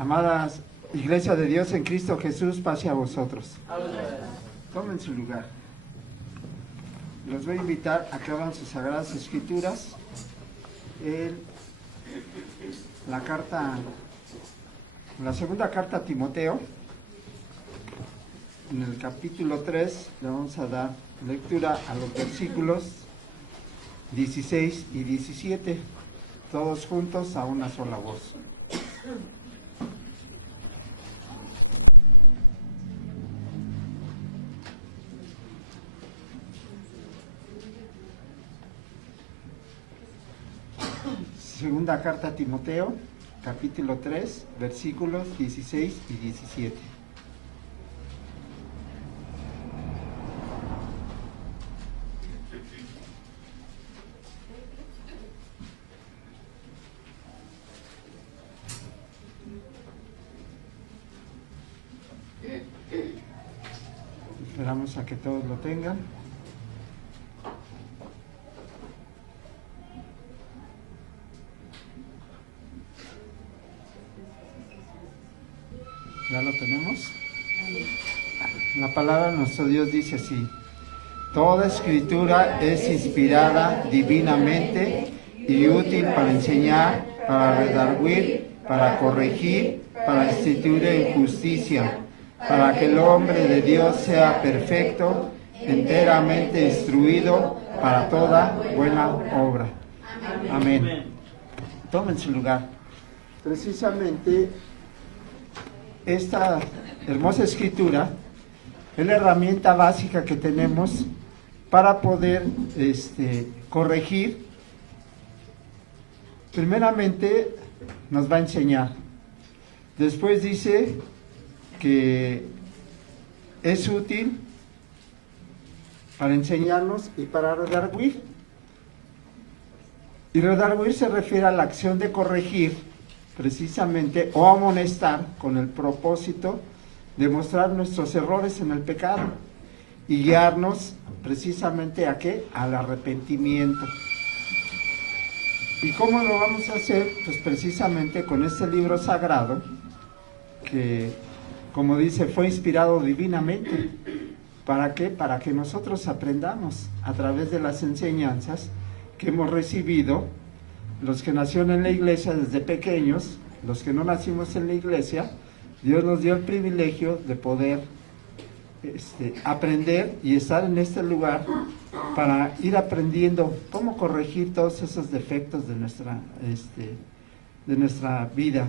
Amadas Iglesia de Dios en Cristo Jesús, paz a vosotros. Tomen su lugar. Los voy a invitar a que abran sus Sagradas Escrituras en la segunda carta a Timoteo. En el capítulo 3 le vamos a dar lectura a los versículos 16 y 17, todos juntos a una sola voz. Segunda carta a Timoteo, capítulo 3, versículos 16 y 17. Esperamos a que todos lo tengan. ¿Ya lo tenemos? La palabra de nuestro Dios dice así: toda escritura es inspirada divinamente y útil para enseñar, para redarguir, para corregir, para instituir en justicia, para que el hombre de Dios sea perfecto, enteramente instruido para toda buena obra. Amén. Tomen su lugar. Precisamente esta hermosa escritura es la herramienta básica que tenemos para poder corregir. Primeramente nos va a enseñar. Después dice que es útil para enseñarnos y para redarguir. Y redarguir se refiere a la acción de corregir precisamente, o amonestar, con el propósito de mostrar nuestros errores en el pecado y guiarnos precisamente ¿a qué? Al arrepentimiento. ¿Y cómo lo vamos a hacer? Pues precisamente con este libro sagrado que, como dice, fue inspirado divinamente. ¿Para qué? Para que nosotros aprendamos a través de las enseñanzas que hemos recibido, los que nacieron en la iglesia desde pequeños, los que no nacimos en la iglesia. Dios nos dio el privilegio de poder aprender y estar en este lugar para ir aprendiendo cómo corregir todos esos defectos de nuestra vida.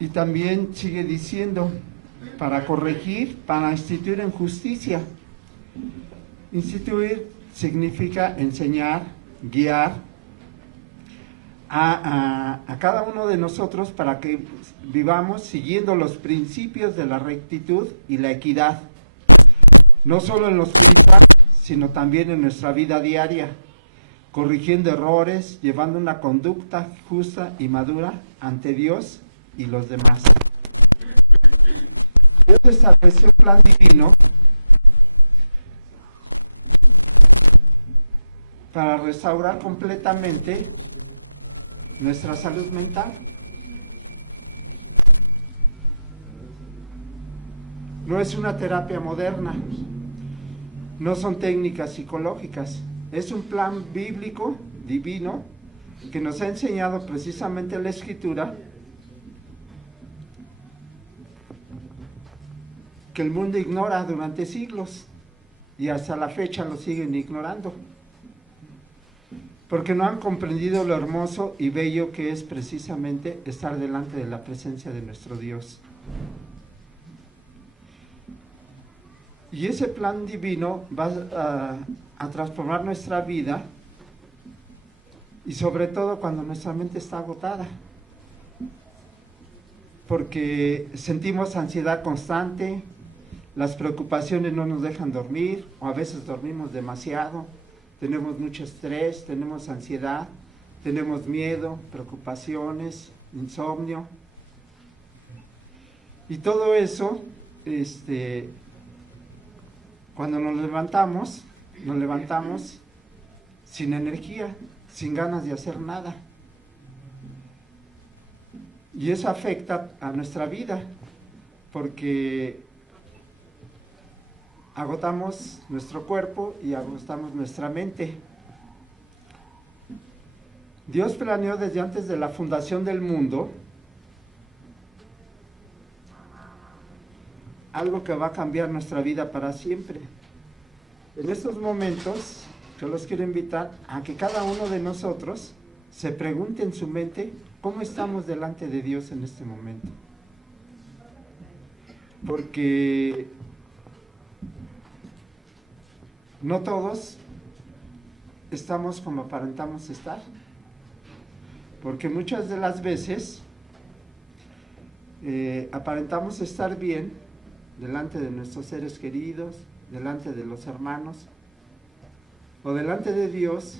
Y también sigue diciendo, para corregir, para instituir en justicia. Instituir significa enseñar, guiar a cada uno de nosotros para que vivamos siguiendo los principios de la rectitud y la equidad, no solo en lo espiritual, sino también en nuestra vida diaria, corrigiendo errores, llevando una conducta justa y madura ante Dios y los demás. Dios estableció un plan divino para restaurar completamente nuestra salud mental. No es una terapia moderna, no son técnicas psicológicas, es un plan bíblico, divino, que nos ha enseñado precisamente la Escritura, que el mundo ignora durante siglos y hasta la fecha lo siguen ignorando, porque no han comprendido lo hermoso y bello que es precisamente estar delante de la presencia de nuestro Dios. Y ese plan divino va a transformar nuestra vida, y sobre todo cuando nuestra mente está agotada, porque sentimos ansiedad constante, las preocupaciones no nos dejan dormir, o a veces dormimos demasiado. Tenemos mucho estrés, tenemos ansiedad, tenemos miedo, preocupaciones, insomnio. Y todo eso, cuando nos levantamos sin energía, sin ganas de hacer nada. Y eso afecta a nuestra vida, porque agotamos nuestro cuerpo y agotamos nuestra mente. Dios planeó desde antes de la fundación del mundo algo que va a cambiar nuestra vida para siempre. En estos momentos, yo los quiero invitar a que cada uno de nosotros se pregunte en su mente cómo estamos delante de Dios en este momento. Porque no todos estamos como aparentamos estar. Porque muchas de las veces aparentamos estar bien delante de nuestros seres queridos, delante de los hermanos o delante de Dios,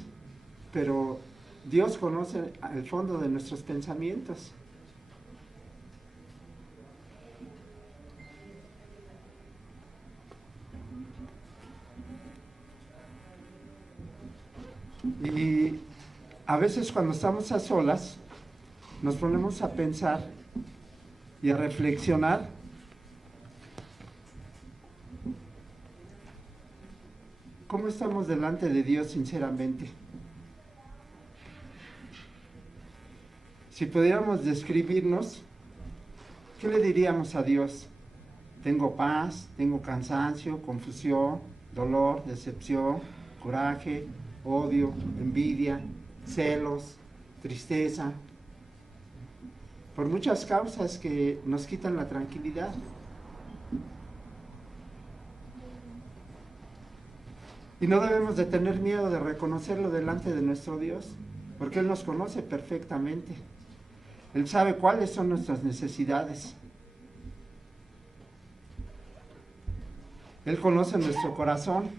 pero Dios conoce el fondo de nuestros pensamientos. Y a veces cuando estamos a solas, nos ponemos a pensar y a reflexionar cómo estamos delante de Dios sinceramente. Si pudiéramos describirnos, ¿qué le diríamos a Dios? Tengo paz, tengo cansancio, confusión, dolor, decepción, coraje, odio, envidia, celos, tristeza, por muchas causas que nos quitan la tranquilidad. Y no debemos de tener miedo de reconocerlo delante de nuestro Dios, porque Él nos conoce perfectamente. Él sabe cuáles son nuestras necesidades. Él conoce nuestro corazón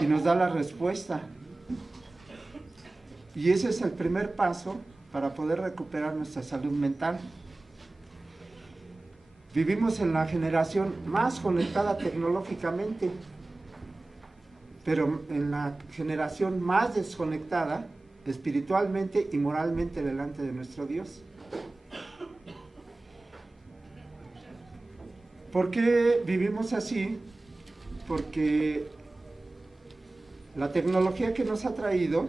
y nos da la respuesta. Y ese es el primer paso para poder recuperar nuestra salud mental. Vivimos en la generación más conectada tecnológicamente, pero en la generación más desconectada espiritualmente y moralmente delante de nuestro Dios. ¿Por qué vivimos así? Porque la tecnología que nos ha traído,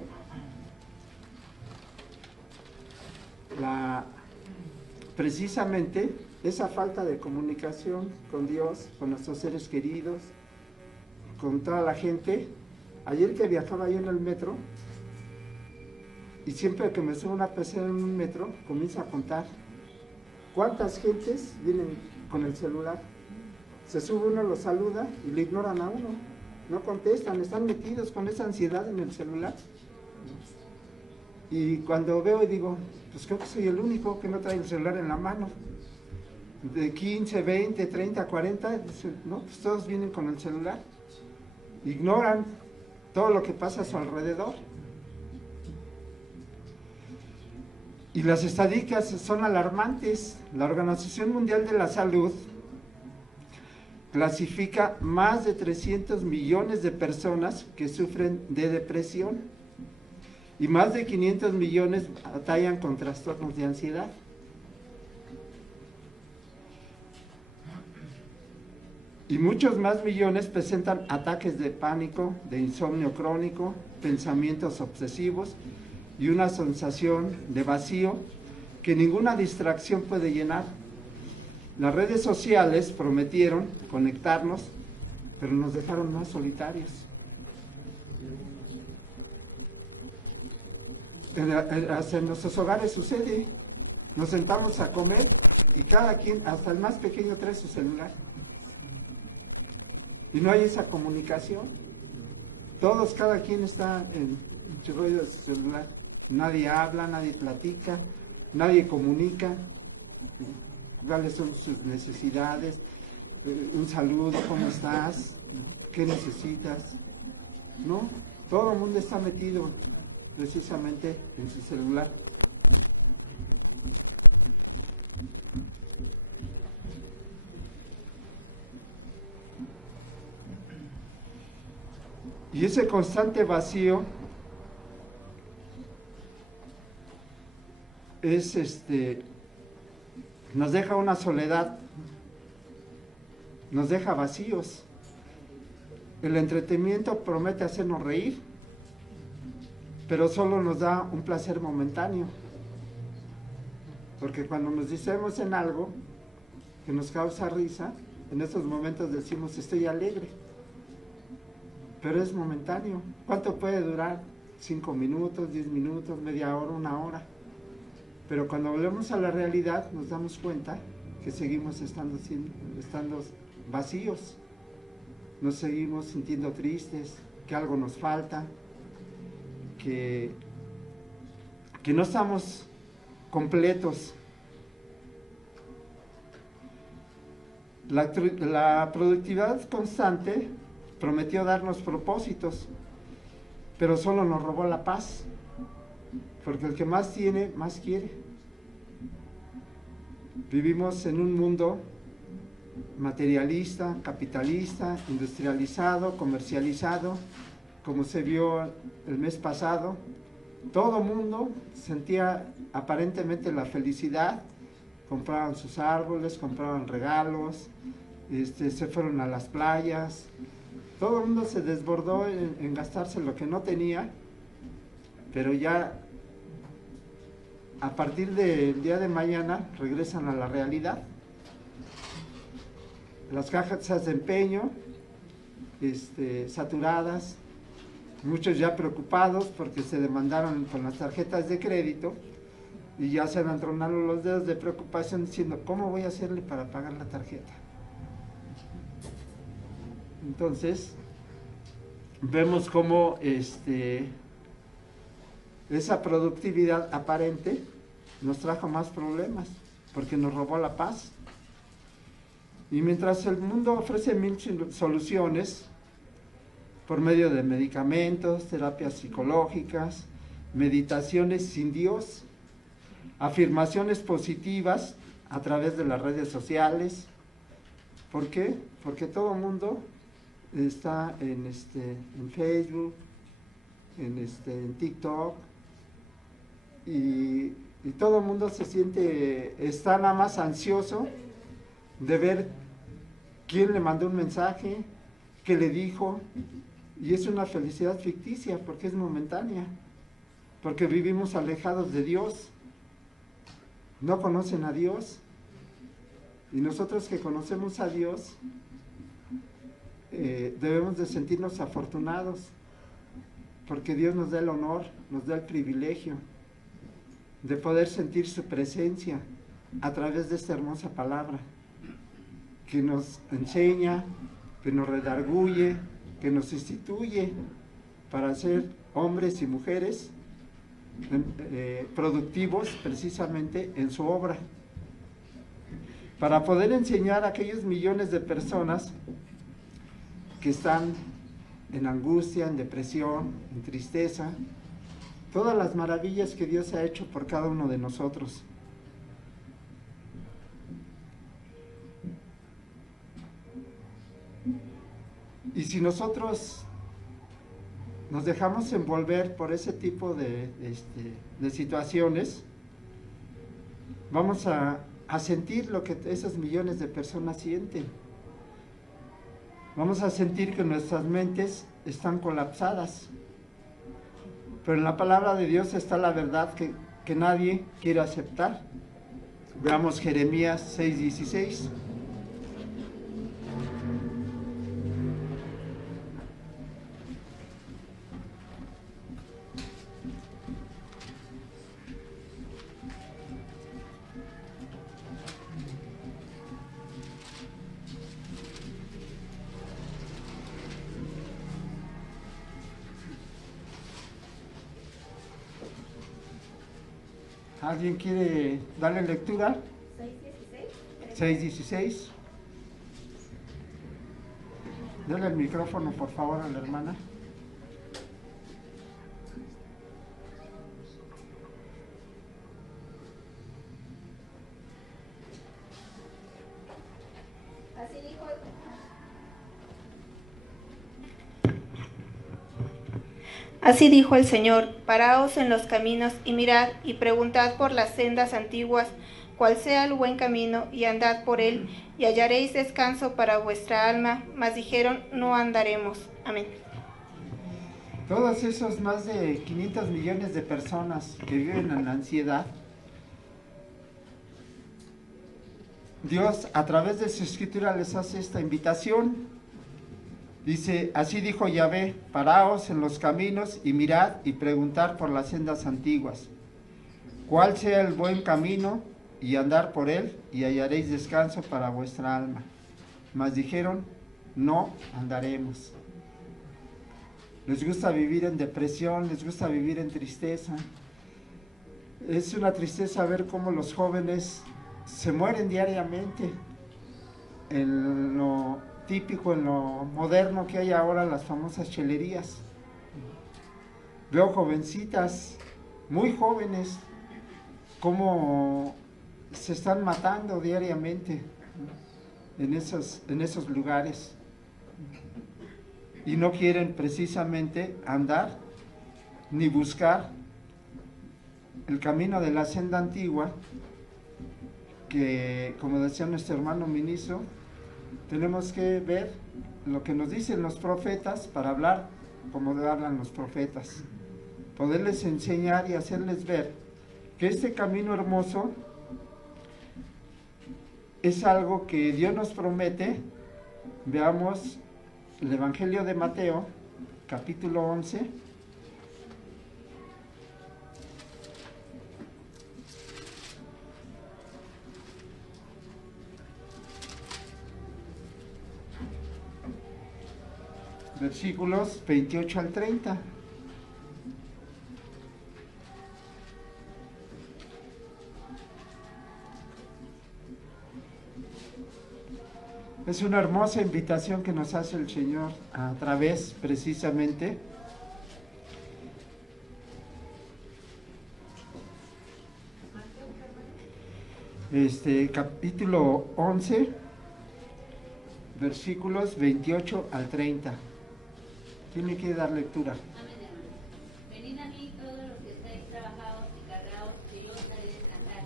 precisamente esa falta de comunicación con Dios, con nuestros seres queridos, con toda la gente. Ayer que viajaba yo en el metro, y siempre que me subo una pecera en un metro, comienzo a contar cuántas gentes vienen con el celular. Se sube uno, lo saluda y le ignoran a uno, no contestan, están metidos con esa ansiedad en el celular. Y cuando veo y digo, pues creo que soy el único que no trae el celular en la mano. De 15, 20, 30, 40, no, pues todos vienen con el celular. Ignoran todo lo que pasa a su alrededor. Y las estadísticas son alarmantes. La Organización Mundial de la Salud clasifica más de 300 millones de personas que sufren de depresión y más de 500 millones batallan con trastornos de ansiedad. Y muchos más millones presentan ataques de pánico, de insomnio crónico, pensamientos obsesivos y una sensación de vacío que ninguna distracción puede llenar. Las redes sociales prometieron conectarnos, pero nos dejaron más solitarios. Hasta en nuestros hogares sucede. Nos sentamos a comer y cada quien, hasta el más pequeño, trae su celular. Y no hay esa comunicación. Todos, cada quien está en su rollo de su celular. Nadie habla, nadie platica, nadie comunica. ¿Cuáles son sus necesidades? Un saludo, ¿cómo estás? ¿Qué necesitas? ¿No? Todo el mundo está metido precisamente en su celular. Y ese constante vacío nos deja una soledad, nos deja vacíos. El entretenimiento promete hacernos reír, pero solo nos da un placer momentáneo. Porque cuando nos distraemos en algo que nos causa risa, en esos momentos decimos estoy alegre, pero es momentáneo. ¿Cuánto puede durar? 5 minutos, 10 minutos, media hora, 1 hora. Pero cuando volvemos a la realidad nos damos cuenta que seguimos estando vacíos, nos seguimos sintiendo tristes, que algo nos falta, que no estamos completos. La productividad constante prometió darnos propósitos, pero solo nos robó la paz, porque el que más tiene, más quiere. Vivimos en un mundo materialista, capitalista, industrializado, comercializado, como se vio el mes pasado. Todo mundo sentía aparentemente la felicidad, compraban sus árboles, compraban regalos, se fueron a las playas. Todo el mundo se desbordó en gastarse lo que no tenía, pero ya a partir del día de mañana regresan a la realidad. Las cajas de empeño saturadas, muchos ya preocupados porque se demandaron con las tarjetas de crédito y ya se han tronado los dedos de preocupación diciendo ¿cómo voy a hacerle para pagar la tarjeta? Entonces vemos cómo esa productividad aparente nos trajo más problemas porque nos robó la paz. Y mientras el mundo ofrece 1000 soluciones por medio de medicamentos, terapias psicológicas, meditaciones sin Dios, afirmaciones positivas a través de las redes sociales. ¿Por qué? Porque todo el mundo está en Facebook, en TikTok, y todo el mundo está nada más ansioso de ver quién le mandó un mensaje, qué le dijo, y es una felicidad ficticia porque es momentánea, porque vivimos alejados de Dios, no conocen a Dios, y nosotros que conocemos a Dios debemos de sentirnos afortunados, porque Dios nos da el honor, nos da el privilegio de poder sentir su presencia a través de esta hermosa palabra, que nos enseña, que nos redarguye, que nos instituye para ser hombres y mujeres productivos precisamente en su obra, para poder enseñar a aquellos millones de personas que están en angustia, en depresión, en tristeza, todas las maravillas que Dios ha hecho por cada uno de nosotros. Y si nosotros nos dejamos envolver por ese tipo de situaciones, vamos a sentir lo que esas millones de personas sienten. Vamos a sentir que nuestras mentes están colapsadas. Pero en la palabra de Dios está la verdad que nadie quiere aceptar. Veamos Jeremías 6:16. ¿Alguien quiere darle lectura? 6:16. Dale el micrófono, por favor, a la hermana. Así dijo. Así dijo el Señor: paraos en los caminos y mirad y preguntad por las sendas antiguas, cuál sea el buen camino, y andad por él, y hallaréis descanso para vuestra alma. Mas dijeron: no andaremos. Amén. Todos esos más de 500 millones de personas que viven en la ansiedad, Dios a través de su escritura les hace esta invitación. Dice, así dijo Yahvé, paraos en los caminos y mirad y preguntad por las sendas antiguas, cuál sea el buen camino, y andar por él, y hallaréis descanso para vuestra alma. Mas dijeron, no andaremos. Les gusta vivir en depresión, les gusta vivir en tristeza. Es una tristeza ver cómo los jóvenes se mueren diariamente. En lo típico, en lo moderno que hay ahora, las famosas chelerías. Veo jovencitas, muy jóvenes, cómo se están matando diariamente en esos lugares. Y no quieren precisamente andar ni buscar el camino de la senda antigua, que, como decía nuestro hermano ministro, tenemos que ver lo que nos dicen los profetas para hablar como hablan los profetas, poderles enseñar y hacerles ver que este camino hermoso es algo que Dios nos promete. Veamos el Evangelio de Mateo, capítulo 11. Versículos 28 al 30. Es una hermosa invitación que nos hace el Señor a través precisamente capítulo 11, versículos 28 al 30. ¿Quién me quiere dar lectura? Amén, hermano. Venid a mí todos los que estáis trabajados y cargados, que yo os haré descansar.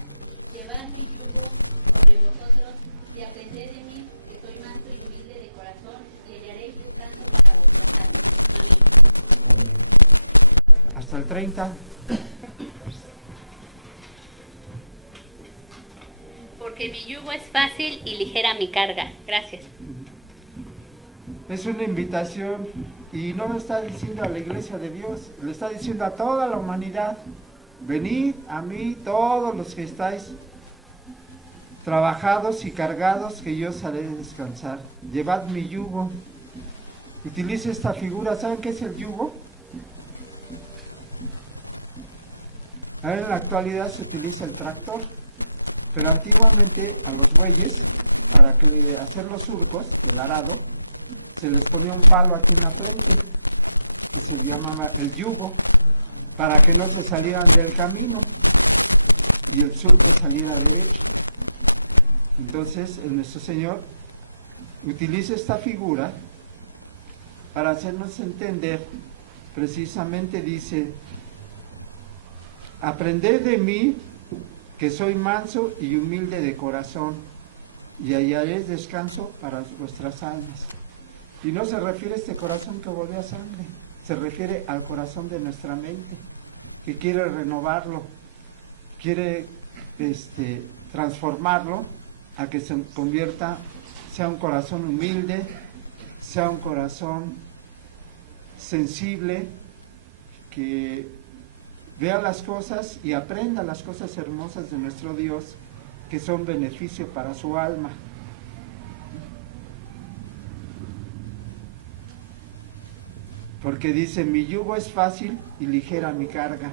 Llevad mi yugo sobre vosotros y aprended de mí, que soy manso y humilde de corazón, y hallaréis descanso para vuestras almas. Amén. Hasta el 30. Porque mi yugo es fácil y ligera mi carga. Gracias. Es una invitación, y no lo está diciendo a la iglesia de Dios, le está diciendo a toda la humanidad: venid a mí todos los que estáis trabajados y cargados, que yo os haré descansar. Llevad mi yugo. Utiliza esta figura. ¿Saben qué es el yugo? Ahora en la actualidad se utiliza el tractor, pero antiguamente a los bueyes, para que hacer los surcos, el arado, se les ponía un palo aquí en la frente, que se llamaba el yugo, para que no se salieran del camino y el surco saliera derecho. Entonces, nuestro Señor utiliza esta figura para hacernos entender. Precisamente dice, aprended de mí, que soy manso y humilde de corazón, y hallaréis descanso para vuestras almas. Y no se refiere a este corazón que volvió a sangre, se refiere al corazón de nuestra mente, que quiere renovarlo, quiere transformarlo a que se convierta, sea un corazón humilde, sea un corazón sensible, que vea las cosas y aprenda las cosas hermosas de nuestro Dios, que son beneficio para su alma. Porque dice, mi yugo es fácil y ligera mi carga.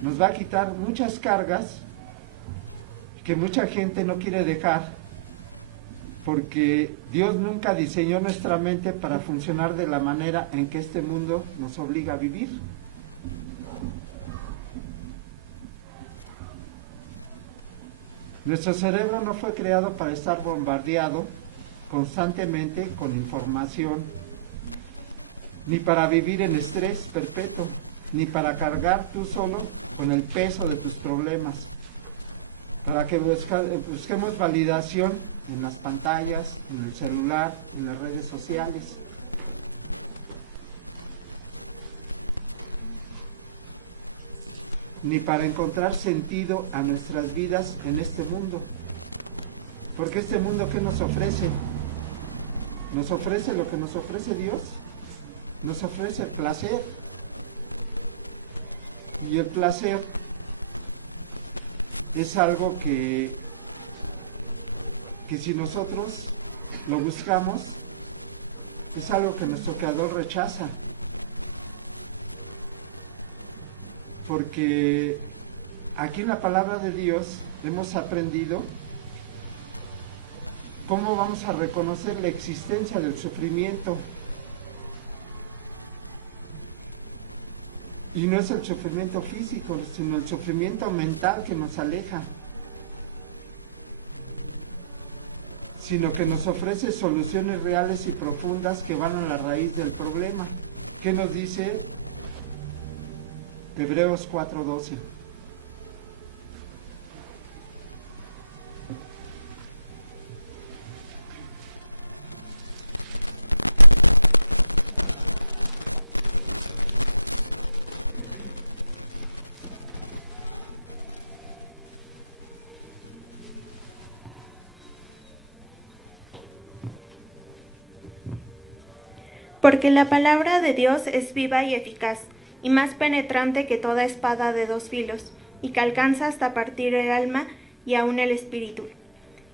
Nos va a quitar muchas cargas que mucha gente no quiere dejar, porque Dios nunca diseñó nuestra mente para funcionar de la manera en que este mundo nos obliga a vivir. Nuestro cerebro no fue creado para estar bombardeado constantemente con información, ni para vivir en estrés perpetuo. ni para cargar tú solo con el peso de tus problemas, para que busquemos validación en las pantallas, en el celular, en las redes sociales. Ni para encontrar sentido a nuestras vidas en este mundo. Porque este mundo, ¿qué nos ofrece? Nos ofrece lo que nos ofrece Dios. Nos ofrece el placer. Y el placer es algo que si nosotros lo buscamos, es algo que nuestro Creador rechaza. Porque aquí en la palabra de Dios hemos aprendido cómo vamos a reconocer la existencia del sufrimiento. Y no es el sufrimiento físico, sino el sufrimiento mental que nos aleja, sino que nos ofrece soluciones reales y profundas que van a la raíz del problema. ¿Qué nos dice Hebreos 4:12? Porque la palabra de Dios es viva y eficaz, y más penetrante que toda espada de dos filos, y que alcanza hasta partir el alma y aun el espíritu,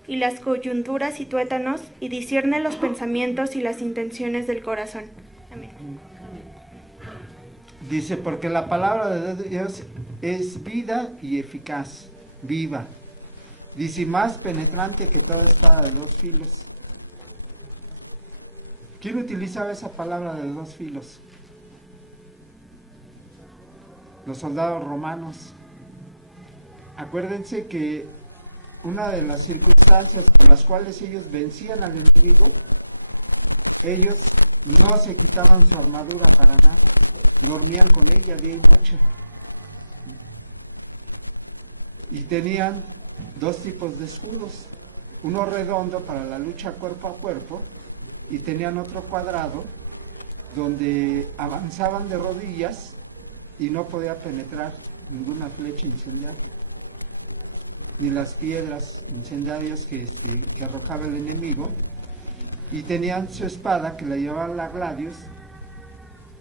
y las coyunturas y tuétanos, y discierne los pensamientos y las intenciones del corazón. Amén. Dice, porque la palabra de Dios es vida y eficaz, viva. Dice, más penetrante que toda espada de dos filos. ¿Quién utilizaba esa palabra de dos filos? Los soldados romanos. Acuérdense que una de las circunstancias por las cuales ellos vencían al enemigo, ellos no se quitaban su armadura para nada, dormían con ella día y noche. Y tenían dos tipos de escudos, uno redondo para la lucha cuerpo a cuerpo, y tenían otro cuadrado donde avanzaban de rodillas y no podía penetrar ninguna flecha incendiaria, ni las piedras incendiarias que arrojaba el enemigo. Y tenían su espada, que la llevaba la Gladius,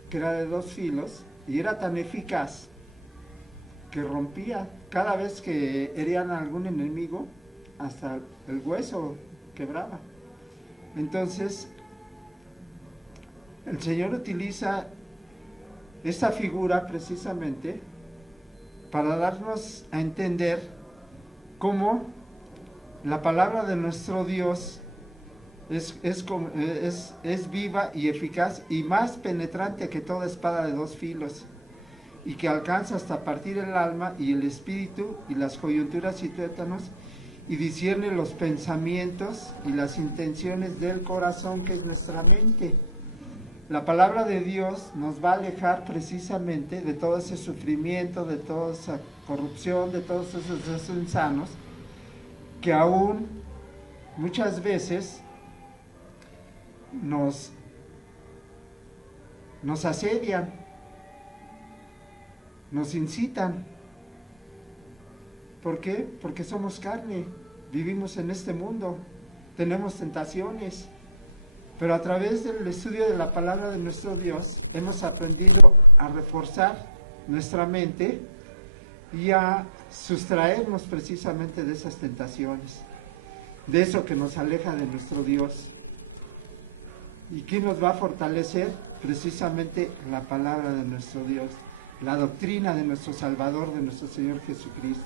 que era de dos filos, y era tan eficaz que rompía cada vez que herían a algún enemigo, hasta el hueso quebraba. Entonces, el Señor utiliza esta figura precisamente para darnos a entender cómo la palabra de nuestro Dios es viva y eficaz y más penetrante que toda espada de dos filos, y que alcanza hasta partir el alma y el espíritu y las coyunturas y tuétanos, y discierne los pensamientos y las intenciones del corazón, que es nuestra mente. La palabra de Dios nos va a alejar precisamente de todo ese sufrimiento, de toda esa corrupción, de todos esos deseos insanos, que aún muchas veces nos asedian, nos incitan. ¿Por qué? Porque somos carne, vivimos en este mundo, tenemos tentaciones, pero a través del estudio de la palabra de nuestro Dios hemos aprendido a reforzar nuestra mente y a sustraernos precisamente de esas tentaciones, de eso que nos aleja de nuestro Dios. ¿Y quién nos va a fortalecer? Precisamente la palabra de nuestro Dios, la doctrina de nuestro Salvador, de nuestro Señor Jesucristo.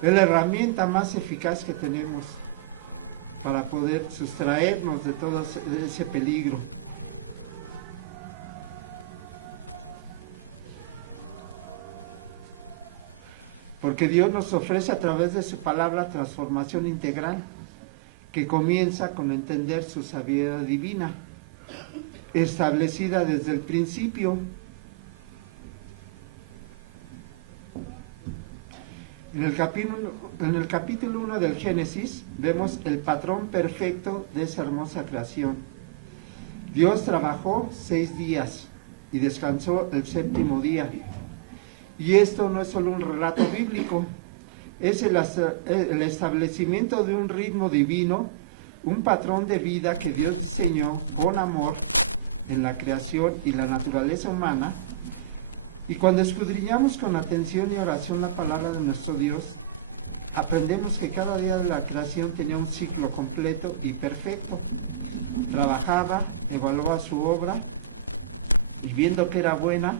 Es la herramienta más eficaz que tenemos para poder sustraernos de todo ese peligro. Porque Dios nos ofrece a través de su palabra transformación integral, que comienza con entender su sabiduría divina, establecida desde el principio. En el capítulo 1 del Génesis vemos el patrón perfecto de esa hermosa creación. Dios trabajó 6 días y descansó el 7º día. Y esto no es solo un relato bíblico, es el establecimiento de un ritmo divino, un patrón de vida que Dios diseñó con amor en la creación y la naturaleza humana. Y cuando escudriñamos con atención y oración la palabra de nuestro Dios, aprendemos que cada día de la creación tenía un ciclo completo y perfecto. Trabajaba, evaluaba su obra y viendo que era buena,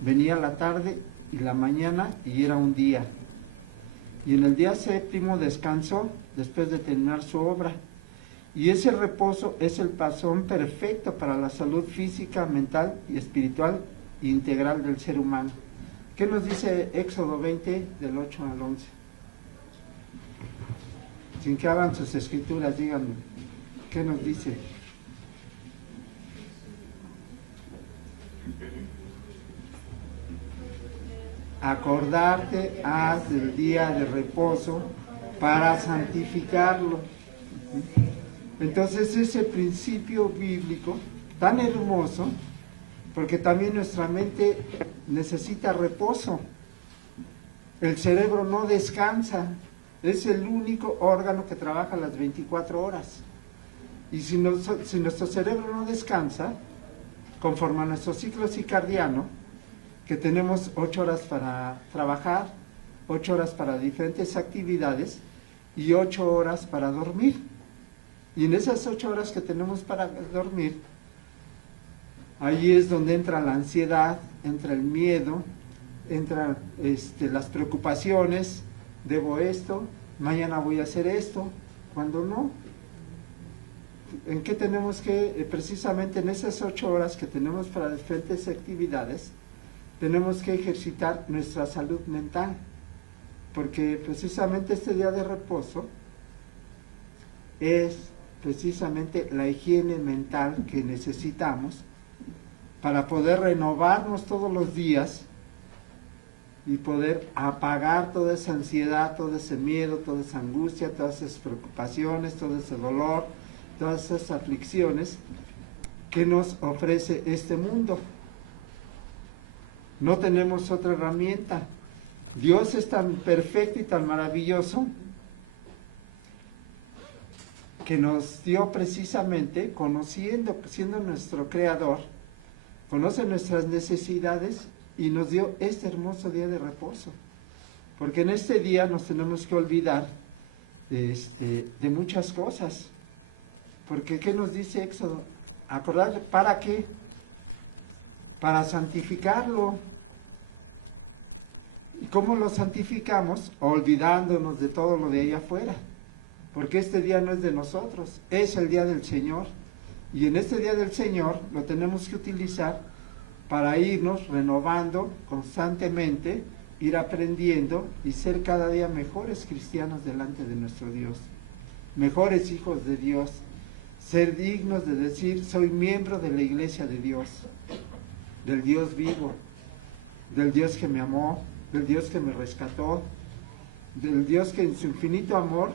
venía la tarde y la mañana y era un día. Y en el día 7º descansó después de terminar su obra. Y ese reposo es el patrón perfecto para la salud física, mental y espiritual integral del ser humano. ¿Qué nos dice Éxodo 20 del 8 al 11? Sin que abran sus escrituras, díganme, ¿qué nos dice? Acordarte haz del día de reposo para santificarlo. Entonces ese principio bíblico tan hermoso, porque también nuestra mente necesita reposo. El cerebro no descansa, es el único órgano que trabaja las 24 horas. Y si nuestro cerebro no descansa, conforme a nuestro ciclo circadiano, que tenemos 8 horas para trabajar, 8 horas para diferentes actividades y 8 horas para dormir. Y en esas 8 horas que tenemos para dormir, ahí es donde entra la ansiedad, entra el miedo, entran las preocupaciones, debo esto, mañana voy a hacer esto, cuando no. ¿En qué tenemos que, precisamente en esas 8 horas que tenemos para diferentes actividades, tenemos que ejercitar nuestra salud mental? Porque precisamente este día de reposo es precisamente la higiene mental que necesitamos para poder renovarnos todos los días y poder apagar toda esa ansiedad, todo ese miedo, toda esa angustia, todas esas preocupaciones, todo ese dolor, todas esas aflicciones que nos ofrece este mundo. No tenemos otra herramienta. Dios es tan perfecto y tan maravilloso que nos dio precisamente, conociendo, siendo nuestro creador, conoce nuestras necesidades y nos dio este hermoso día de reposo. Porque en este día nos tenemos que olvidar de muchas cosas. Porque ¿qué nos dice Éxodo? Acordar, ¿para qué? Para santificarlo. ¿Y cómo lo santificamos? Olvidándonos de todo lo de allá afuera. Porque este día no es de nosotros, es el día del Señor. Y en este día del Señor lo tenemos que utilizar para irnos renovando constantemente, ir aprendiendo y ser cada día mejores cristianos delante de nuestro Dios. Mejores hijos de Dios. Ser dignos de decir, soy miembro de la iglesia de Dios, del Dios vivo, del Dios que me amó, del Dios que me rescató, del Dios que en su infinito amor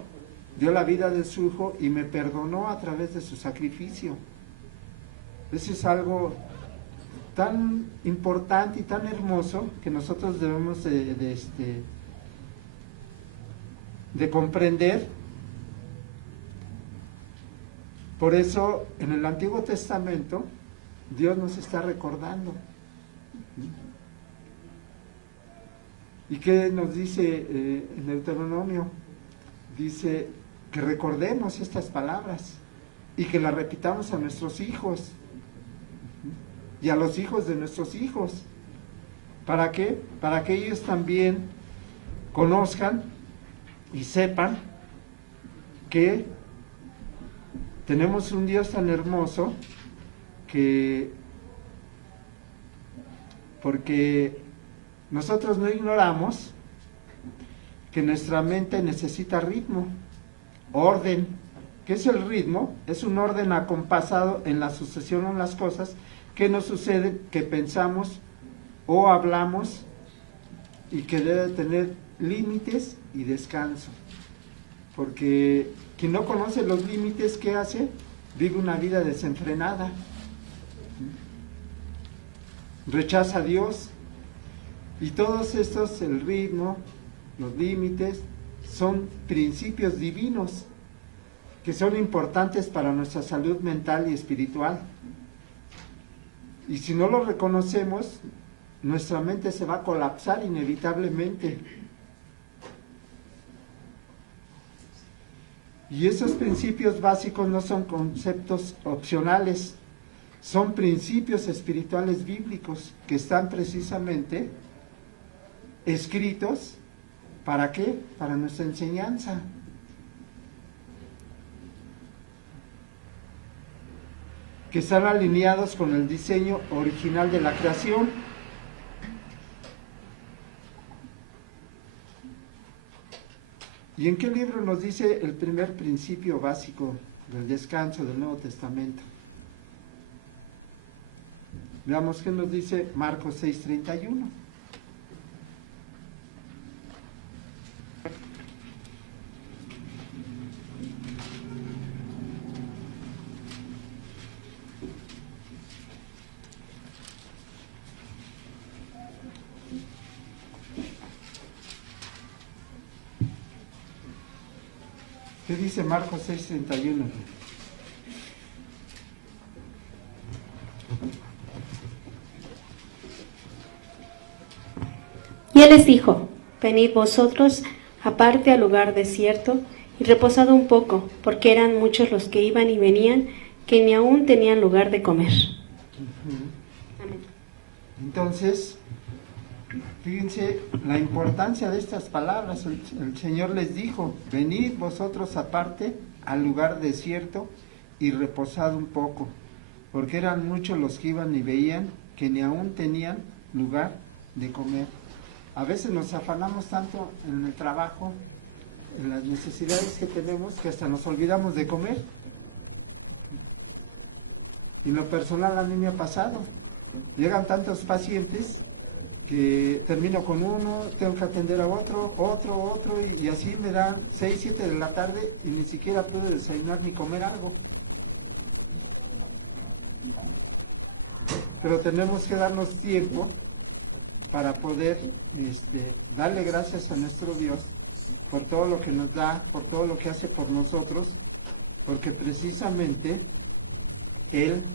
dio la vida de su Hijo y me perdonó a través de su sacrificio. Eso es algo tan importante y tan hermoso que nosotros debemos de comprender. Por eso en el Antiguo Testamento Dios nos está recordando. ¿Y qué nos dice en Deuteronomio? Dice que recordemos estas palabras y que las repitamos a nuestros hijos y a los hijos de nuestros hijos. ¿Para qué? Para que ellos también conozcan y sepan que tenemos un Dios tan hermoso porque nosotros no ignoramos que nuestra mente necesita ritmo, orden. ¿Qué es el ritmo? Es un orden acompasado en la sucesión de las cosas que nos suceden, que pensamos o hablamos y que debe tener límites y descanso. Porque quien no conoce los límites, ¿qué hace? Vive una vida desenfrenada. Rechaza a Dios. Y todos estos, el ritmo, los límites, son principios divinos que son importantes para nuestra salud mental y espiritual. Y si no lo reconocemos, nuestra mente se va a colapsar inevitablemente. Y esos principios básicos no son conceptos opcionales, son principios espirituales bíblicos que están precisamente escritos, ¿para qué? Para nuestra enseñanza. Que están alineados con el diseño original de la creación. ¿Y en qué libro nos dice el primer principio básico del descanso del Nuevo Testamento? Veamos qué nos dice Marcos 6:31. ¿Qué dice Marcos 6:31? Y él les dijo: venid vosotros aparte al lugar desierto y reposad un poco, porque eran muchos los que iban y venían, que ni aún tenían lugar de comer. Amén. Entonces, fíjense la importancia de estas palabras. El Señor les dijo: venid vosotros aparte al lugar desierto y reposad un poco, porque eran muchos los que iban y veían, que ni aún tenían lugar de comer. A veces nos afanamos tanto en el trabajo, en las necesidades que tenemos, que hasta nos olvidamos de comer. Y en lo personal a mí me ha pasado. Llegan tantos pacientes que termino con uno, tengo que atender a otro, y así me dan 6, 7 de la tarde y ni siquiera puedo desayunar ni comer algo. Pero tenemos que darnos tiempo para poder darle gracias a nuestro Dios por todo lo que nos da, por todo lo que hace por nosotros, porque precisamente Él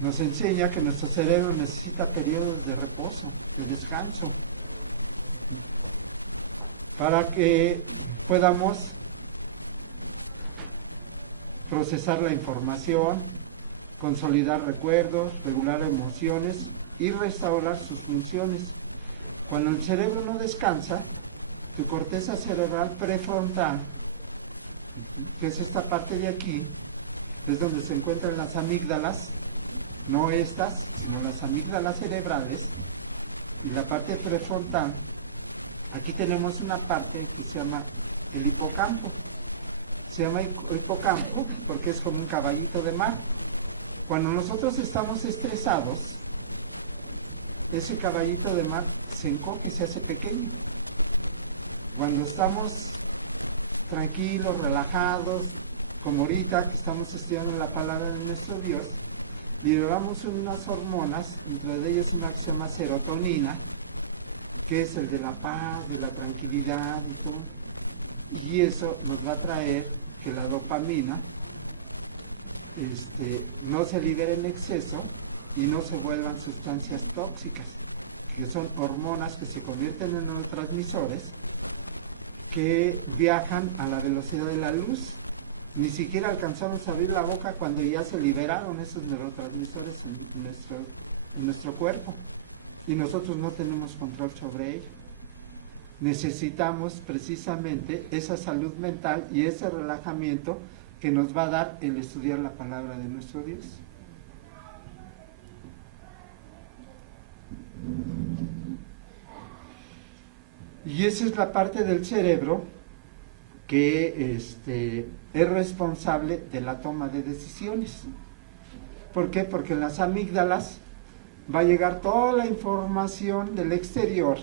nos enseña que nuestro cerebro necesita periodos de reposo, de descanso, para que podamos procesar la información, consolidar recuerdos, regular emociones y restaurar sus funciones. Cuando el cerebro no descansa, tu corteza cerebral prefrontal, que es esta parte de aquí, es donde se encuentran las amígdalas, no estas, sino las amígdalas cerebrales, y la parte prefrontal. Aquí tenemos una parte que se llama el hipocampo. Se llama hipocampo porque es como un caballito de mar. Cuando nosotros estamos estresados, ese caballito de mar se encoge y se hace pequeño. Cuando estamos tranquilos, relajados, como ahorita que estamos estudiando la palabra de nuestro Dios, liberamos unas hormonas, entre ellas una que se llama serotonina, que es el de la paz, de la tranquilidad y todo. Y eso nos va a traer que la dopamina no se libere en exceso y no se vuelvan sustancias tóxicas, que son hormonas que se convierten en neurotransmisores que viajan a la velocidad de la luz. Ni siquiera alcanzamos a abrir la boca cuando ya se liberaron esos neurotransmisores en nuestro cuerpo y nosotros no tenemos control sobre ello. Necesitamos precisamente esa salud mental y ese relajamiento que nos va a dar el estudiar la palabra de nuestro Dios. Y esa es la parte del cerebro que es responsable de la toma de decisiones. ¿Por qué? Porque en las amígdalas va a llegar toda la información del exterior,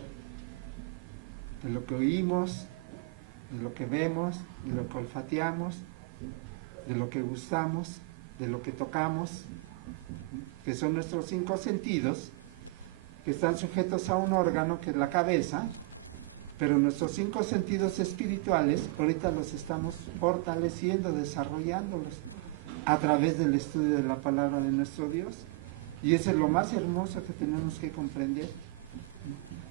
de lo que oímos, de lo que vemos, de lo que olfateamos, de lo que gustamos, de lo que tocamos, que son nuestros 5 sentidos, que están sujetos a un órgano que es la cabeza, pero nuestros 5 sentidos espirituales ahorita los estamos fortaleciendo, desarrollándolos a través del estudio de la palabra de nuestro Dios. Y eso es lo más hermoso que tenemos que comprender.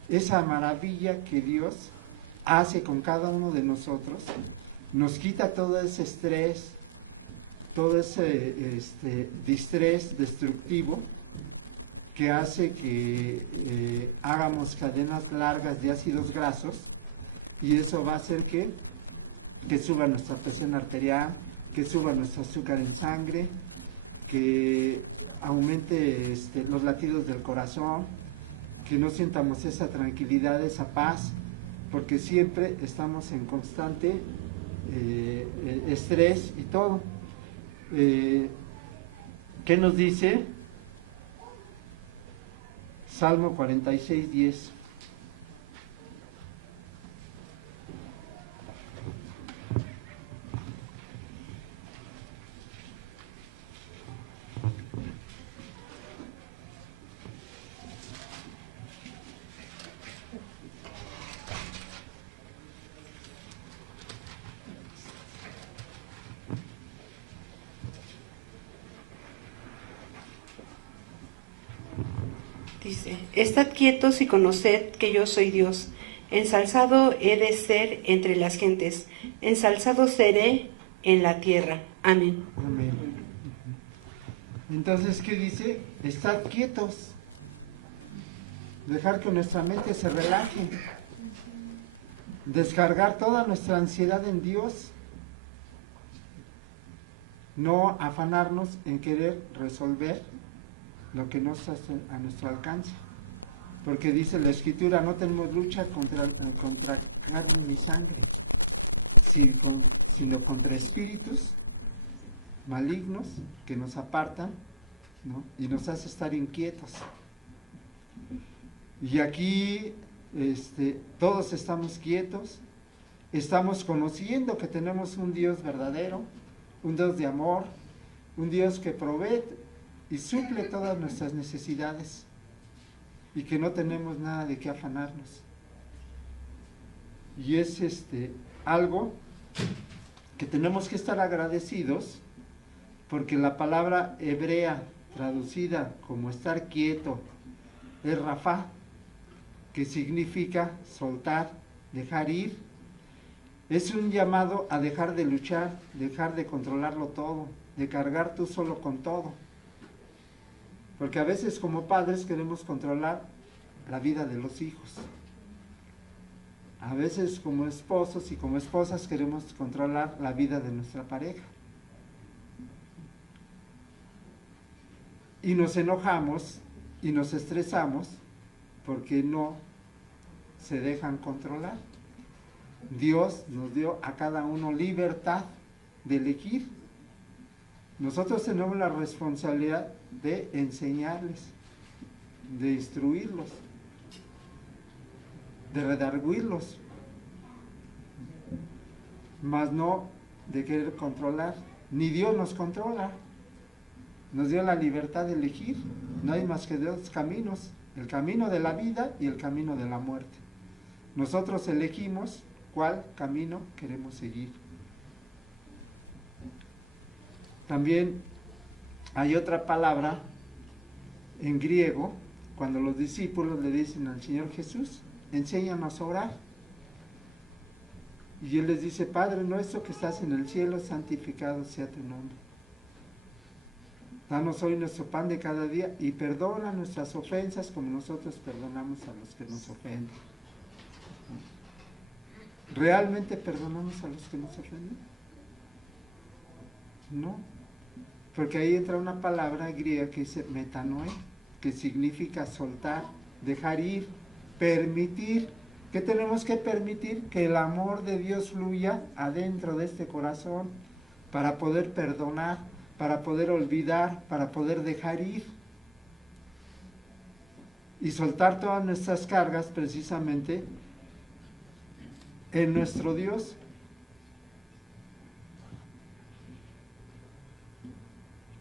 Esa maravilla que Dios hace con cada uno de nosotros, nos quita todo ese estrés, todo ese distrés destructivo que hace que hagamos cadenas largas de ácidos grasos, y eso va a hacer que suba nuestra presión arterial, que suba nuestro azúcar en sangre, que aumente los latidos del corazón, que no sientamos esa tranquilidad, esa paz, porque siempre estamos en constante estrés y todo. ¿Qué nos dice? Salmo 46:10. Dice, estad quietos y conoced que yo soy Dios. Ensalzado he de ser entre las gentes, ensalzado seré en la tierra. Amén. Amén. Entonces, ¿qué dice? Estad quietos. Dejar que nuestra mente se relaje. Descargar toda nuestra ansiedad en Dios. No afanarnos en querer resolver lo que no está a nuestro alcance. Porque dice la Escritura, no tenemos lucha contra carne ni sangre, sino contra espíritus malignos que nos apartan, ¿no? Y nos hace estar inquietos. Y aquí todos estamos quietos, estamos conociendo que tenemos un Dios verdadero, un Dios de amor, un Dios que provee y suple todas nuestras necesidades, y que no tenemos nada de qué afanarnos. Y es algo que tenemos que estar agradecidos, porque la palabra hebrea traducida como estar quieto es rafá, que significa soltar, dejar ir. Es un llamado a dejar de luchar, dejar de controlarlo todo, de cargar tú solo con todo. Porque a veces como padres queremos controlar la vida de los hijos. A veces como esposos y como esposas queremos controlar la vida de nuestra pareja. Y nos enojamos y nos estresamos porque no se dejan controlar. Dios nos dio a cada uno libertad de elegir. Nosotros tenemos la responsabilidad de enseñarles, de instruirlos, de redarguirlos, mas no de querer controlar. Ni Dios nos controla, nos dio la libertad de elegir. No hay más que 2 caminos, el camino de la vida y el camino de la muerte. Nosotros elegimos cuál camino queremos seguir. También hay otra palabra en griego, cuando los discípulos le dicen al Señor Jesús, enséñanos a orar. Y Él les dice, Padre nuestro que estás en el cielo, santificado sea tu nombre. Danos hoy nuestro pan de cada día y perdona nuestras ofensas como nosotros perdonamos a los que nos ofenden. ¿Realmente perdonamos a los que nos ofenden? No, porque ahí entra una palabra griega que dice metanoe, que significa soltar, dejar ir, permitir. ¿Qué tenemos que permitir? Que el amor de Dios fluya adentro de este corazón para poder perdonar, para poder olvidar, para poder dejar ir. y soltar todas nuestras cargas precisamente en nuestro Dios.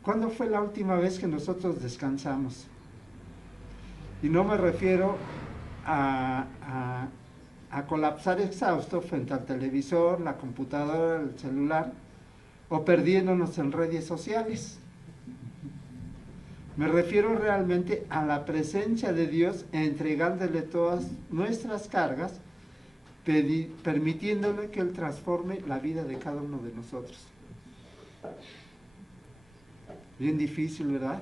¿Cuándo fue la última vez que nosotros descansamos? Y no me refiero a colapsar exhausto frente al televisor, la computadora, el celular, o perdiéndonos en redes sociales. Me refiero realmente a la presencia de Dios, entregándole todas nuestras cargas, permitiéndole que Él transforme la vida de cada uno de nosotros. Bien difícil, ¿verdad?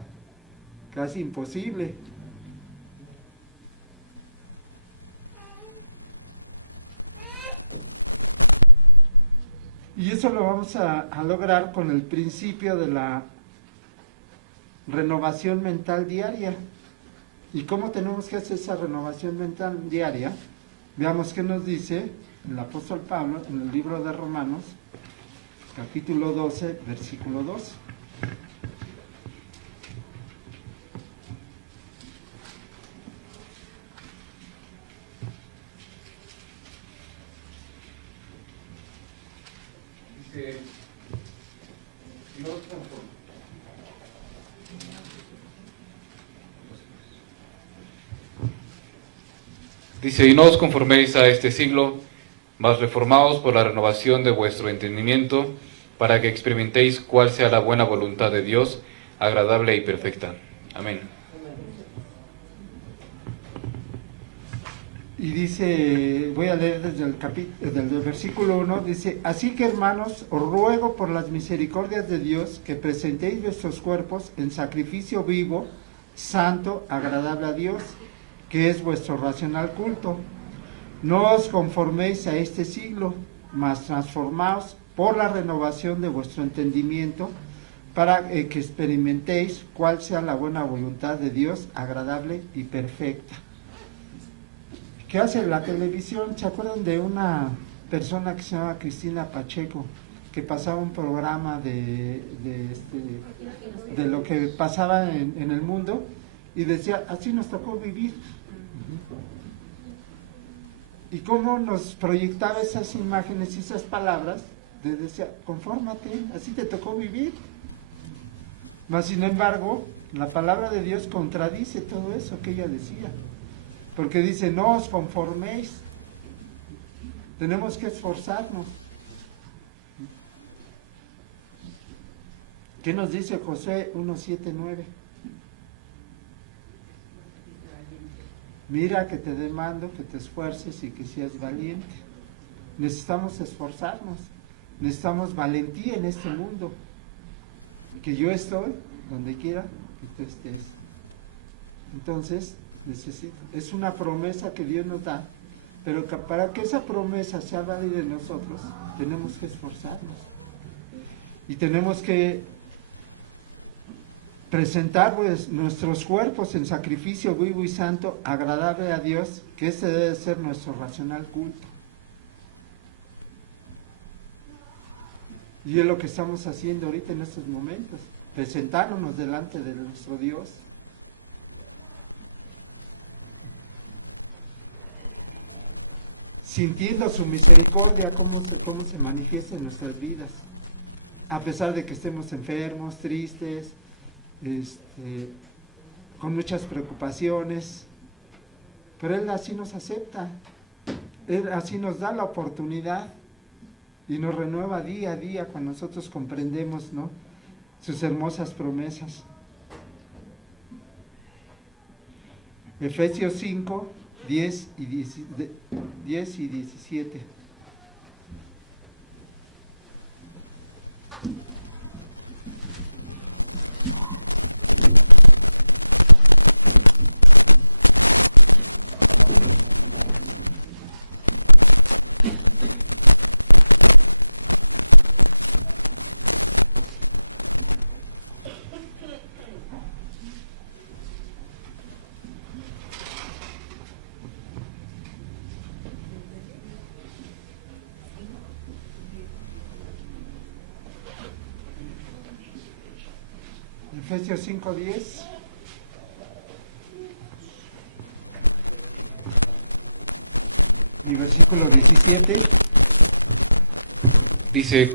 Casi imposible. Y eso lo vamos a lograr con el principio de la renovación mental diaria. ¿Y cómo tenemos que hacer esa renovación mental diaria? Veamos qué nos dice el apóstol Pablo en el libro de Romanos, capítulo 12, versículo 2. Dice, y no os conforméis a este siglo, mas reformaos por la renovación de vuestro entendimiento, para que experimentéis cuál sea la buena voluntad de Dios, agradable y perfecta. Amén. Y dice, voy a leer desde el versículo 1, dice, así que hermanos, os ruego por las misericordias de Dios que presentéis vuestros cuerpos en sacrificio vivo, santo, agradable a Dios, que es vuestro racional culto. No os conforméis a este siglo, mas transformaos por la renovación de vuestro entendimiento, para que experimentéis cuál sea la buena voluntad de Dios, agradable y perfecta. ¿Qué hace la televisión? ¿Se acuerdan de una persona que se llama Cristina Pacheco, que pasaba un programa de lo que pasaba en el mundo, y decía, así nos tocó vivir? Y cómo nos proyectaba esas imágenes y esas palabras, decía, confórmate, así te tocó vivir. Mas sin embargo, la palabra de Dios contradice todo eso que ella decía, porque dice, no os conforméis, tenemos que esforzarnos. ¿Qué nos dice Josué 1:7-9? Mira que te demando que te esfuerces y que seas valiente. Necesitamos esforzarnos, necesitamos valentía en este mundo. Que yo estoy donde quiera que tú estés. Entonces, es una promesa que Dios nos da, pero que para que esa promesa sea válida en nosotros, tenemos que esforzarnos. Y tenemos que presentar pues, nuestros cuerpos en sacrificio vivo y santo, agradable a Dios, que ese debe ser nuestro racional culto. Y es lo que estamos haciendo ahorita en estos momentos, presentándonos delante de nuestro Dios. Sintiendo su misericordia, cómo se manifiesta en nuestras vidas, a pesar de que estemos enfermos, tristes, con muchas preocupaciones, pero Él así nos acepta, Él así nos da la oportunidad y nos renueva día a día cuando nosotros comprendemos, ¿no?, sus hermosas promesas. Efesios 5, 10 y 17. Efesios 5:10. Y versículo 17. Dice,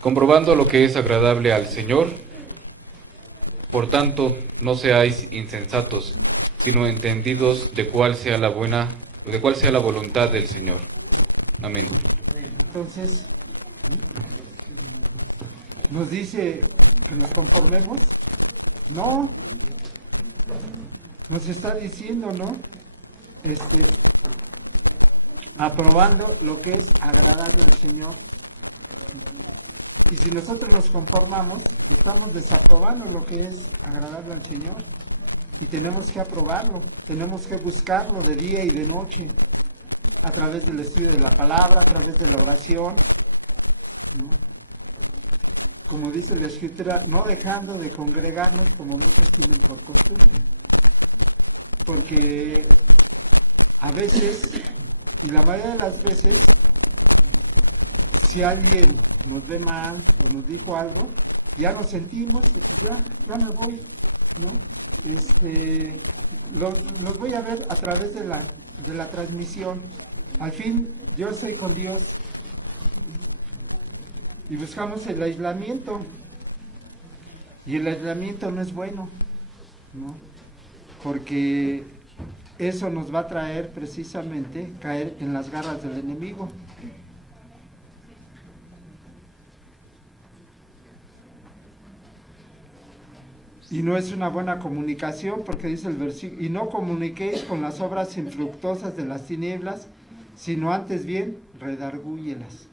comprobando lo que es agradable al Señor, por tanto, no seáis insensatos, sino entendidos de cuál sea la voluntad del Señor. Amén. Entonces, nos dice que nos conformemos. No, nos está diciendo, ¿no? Aprobando lo que es agradable al Señor. Y si nosotros nos conformamos, estamos desaprobando lo que es agradable al Señor. Y tenemos que aprobarlo, tenemos que buscarlo de día y de noche, a través del estudio de la palabra, a través de la oración, ¿no? Como dice la Escritura, no dejando de congregarnos como muchos tienen por costumbre. Porque a veces, y la mayoría de las veces, si alguien nos ve mal o nos dijo algo, ya nos sentimos y pues ya me voy, ¿no? Los voy a ver a través de la transmisión. Al fin, yo estoy con Dios y buscamos el aislamiento. Y el aislamiento no es bueno, ¿no? Porque eso nos va a traer precisamente caer en las garras del enemigo. Y no es una buena comunicación, porque dice el versículo, y no comuniquéis con las obras infructuosas de las tinieblas, sino antes bien, redargúyelas.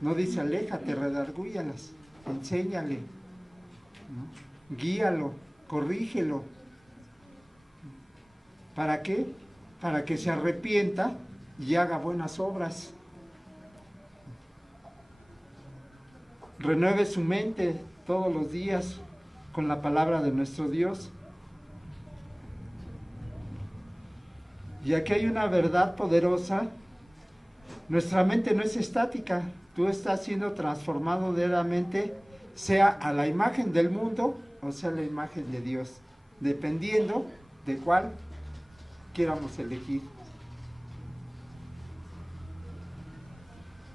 No dice aléjate, redargúyelas, enséñale, ¿no? Guíalo, corrígelo. ¿Para qué? Para que se arrepienta y haga buenas obras. Renueve su mente todos los días con la palabra de nuestro Dios. Y aquí hay una verdad poderosa. Nuestra mente no es estática. Tú estás siendo transformado diariamente, sea a la imagen del mundo o sea a la imagen de Dios, dependiendo de cuál quieramos elegir.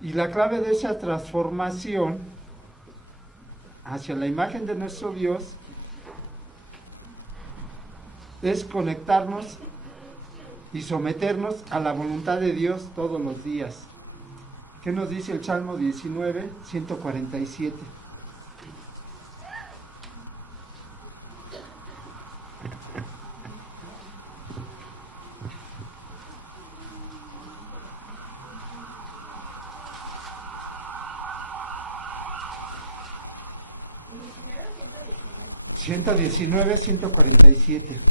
Y la clave de esa transformación hacia la imagen de nuestro Dios es conectarnos y someternos a la voluntad de Dios todos los días. ¿Qué nos dice el Salmo 19, 147? (119, 147).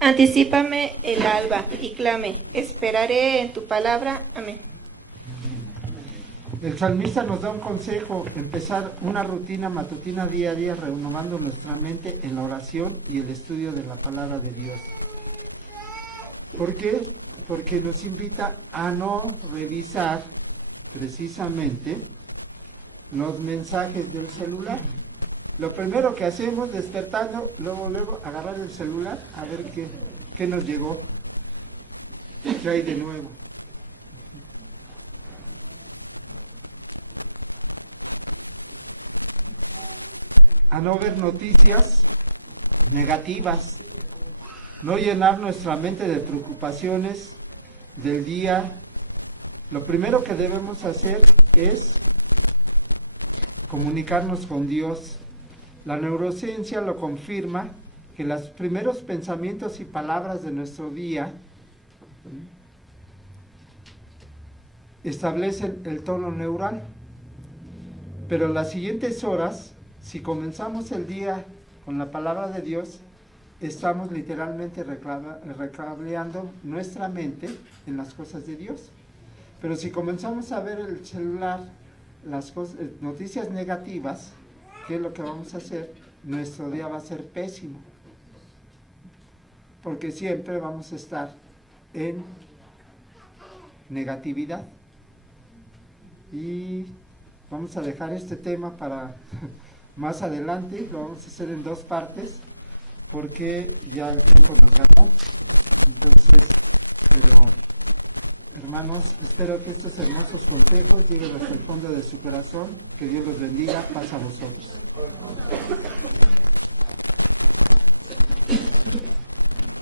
Anticípame el alba y clame, esperaré en tu palabra. Amén. El salmista nos da un consejo: empezar una rutina matutina día a día, renovando nuestra mente en la oración y el estudio de la palabra de Dios. ¿Por qué? Porque nos invita a no revisar precisamente los mensajes del celular. Lo primero que hacemos despertando, luego agarrar el celular a ver qué nos llegó, qué hay de nuevo. A no ver noticias negativas, no llenar nuestra mente de preocupaciones del día. Lo primero que debemos hacer es comunicarnos con Dios. La neurociencia lo confirma, que los primeros pensamientos y palabras de nuestro día establecen el tono neural. Pero las siguientes horas, si comenzamos el día con la palabra de Dios, estamos literalmente recableando nuestra mente en las cosas de Dios. Pero si comenzamos a ver el celular, las noticias negativas, ¿qué es lo que vamos a hacer? Nuestro día va a ser pésimo. porque siempre vamos a estar en negatividad. Y vamos a dejar este tema para más adelante, lo vamos a hacer en 2 partes, porque ya el tiempo nos ganó. Entonces, pero hermanos, espero que estos hermosos consejos lleguen hasta el fondo de su corazón. Que Dios los bendiga. Paz a vosotros.